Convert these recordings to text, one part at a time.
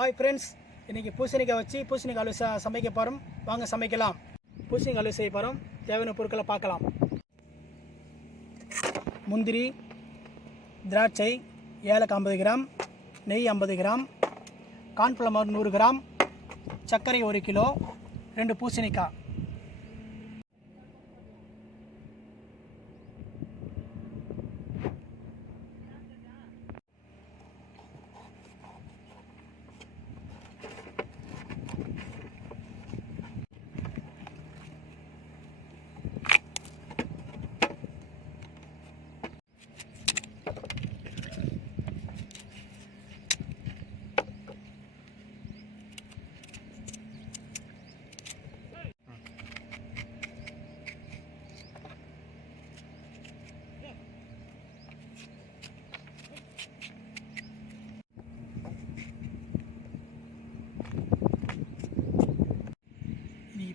Hi friends, இன்றைக்கி பூசணிக்காய் வச்சு பூசணிக்காய் அலுவ சமைக்க போகிறோம். வாங்க சமைக்கலாம். பூசணிக்காய் அலுவ செய்ய போகிறோம். தேவையான பொருட்களை பார்க்கலாம். முந்திரி, திராட்சை, ஏலக்காய் 50 கிராம், நெய் 50 கிராம், கார்ன்ஃப்ளவர் 100 கிராம், சர்க்கரை 1 கிலோ, 2 பூசணிக்காய்.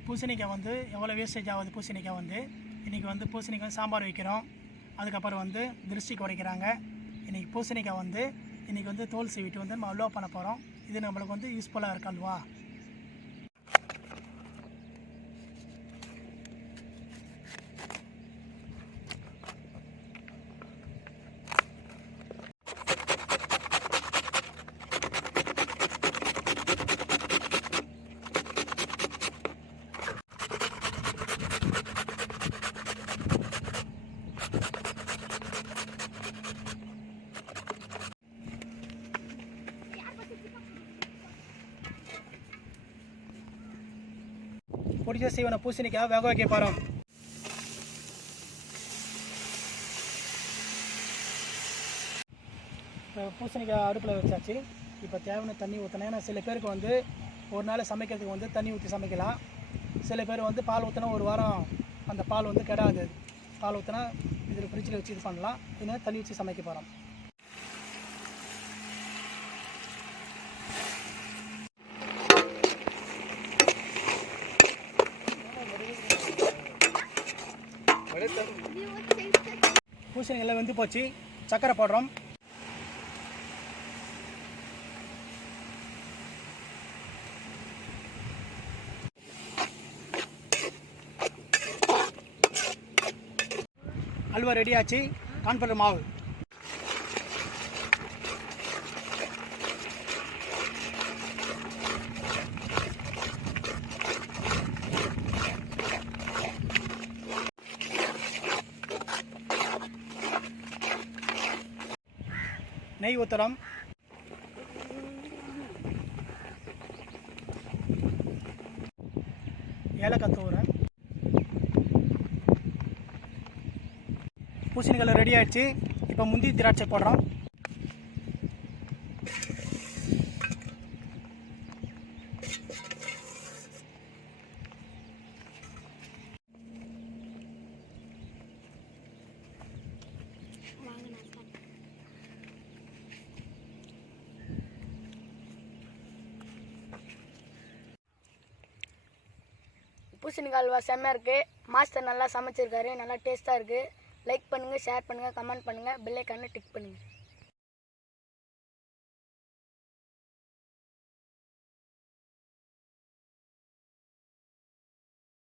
பூசணிக்காய் வந்து எவ்வளோ வேஸ்டேஜ் ஆகுது. பூசணிக்காய் வந்து இன்றைக்கி வந்து பூசணிக்காய் சாம்பார் வைக்கிறோம். அதுக்கப்புறம் வந்து திருஷ்டிக்கு உடைக்கிறாங்க. இன்றைக்கி பூசணிக்காய் வந்து இன்றைக்கி வந்து தோல் சீவிட்டு வந்து நம்ம அல்வா பண்ண போகிறோம். இது நம்மளுக்கு வந்து யூஸ்ஃபுல்லாக இருக்கு அல்வா. பொடிச்ச சீவன பூசணிக்காய் வேக வைக்க போகிறோம். இப்போ பூசணிக்காய் அடுப்பில் வச்சாச்சு. இப்போ தேவையான தண்ணி ஊற்றணும். ஏன்னா சில பேருக்கு வந்து ஒரு நாள் சமைக்கிறதுக்கு வந்து தண்ணி ஊற்றி சமைக்கலாம். சில பேர் வந்து பால் ஊற்றினா ஒரு வாரம் அந்த பால் வந்து கெடாது. பால் ஊற்றினா இதில் ஃப்ரிட்ஜில் வச்சு இது பண்ணலாம். இதனால் தண்ணி வச்சு சமைக்க போகிறோம். பூசணிக்காய் வெந்து போச்சு. சர்க்கரை போடுறோம். அல்வா ரெடி ஆச்சு. கார்ன்ஃப்ளவர் மாவு, நெய் ஊற்றுறோம். ஏலக்காய் தூவுறேன். பூசணிக்காய் ரெடி ஆகிடுச்சு. இப்போ முந்திரி திராட்சை போடுறோம். பூசணிக்காய் அல்வா செம்மையாக இருக்குது. மாஸ்டர் நல்லா சமைச்சிருக்காரு. நல்லா டேஸ்ட்டாக இருக்குது. லைக் பண்ணுங்கள், ஷேர் பண்ணுங்கள், கமெண்ட் பண்ணுங்கள், பெல் ஐக்கானை டிக் பண்ணுங்கள்.